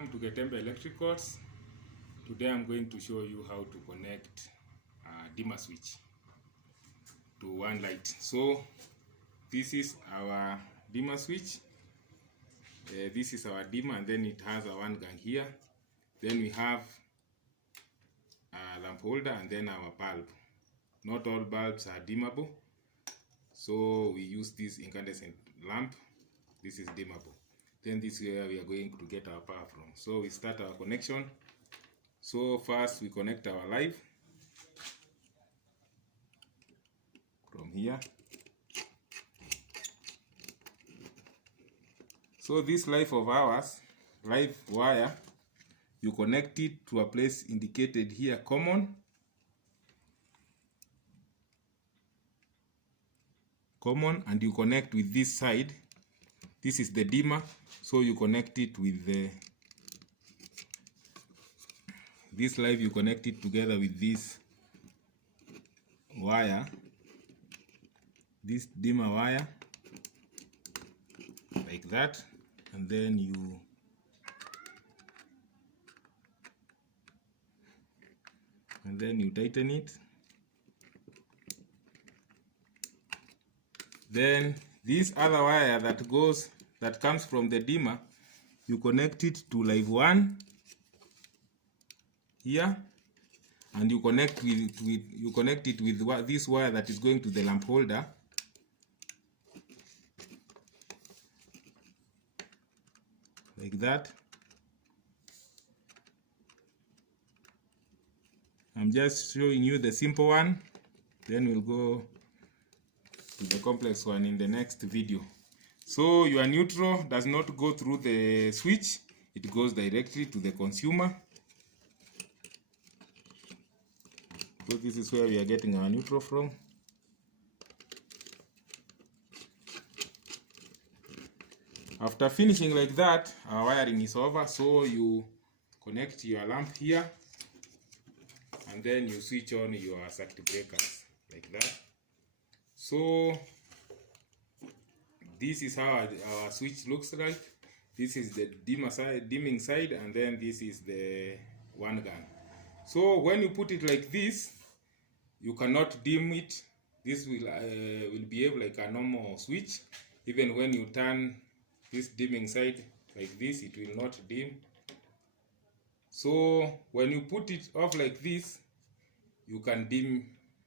Welcome to Getembe Electricals. Today I'm going to show you how to connect a dimmer switch to one light. So this is our dimmer switch. This is our dimmer, and then it has a one gang here. Then we have a lamp holder and then our bulb. Not all bulbs are dimmable, so we use this incandescent lamp. This is dimmable. Then this is where we are going to get our power from. So we start our connection. So first we connect our live from here. So this live of ours, live wire, you connect it to a place indicated here, common. And you connect with this side. This is the dimmer, so you connect it with this live, you connect it together with this wire, this dimmer wire, like that, and then you tighten it. Then this other wire that comes from the dimmer, you connect it to live 1 here, and you connect it with this wire that is going to the lamp holder. Like that. I'm just showing you the simple one, then we'll go to the complex one in the next video. So your neutral does not go through the switch, it goes directly to the consumer. So this is where we are getting our neutral from. After finishing like that, our wiring is over. So you connect your lamp here, and then you switch on your circuit breakers like that. So this is how our switch looks like. This is the dimming side, and then this is the one gun. So when you put it like this, you cannot dim it. This will behave like a normal switch. Even when you turn this dimming side like this, it will not dim. So when you put it off like this, you can dim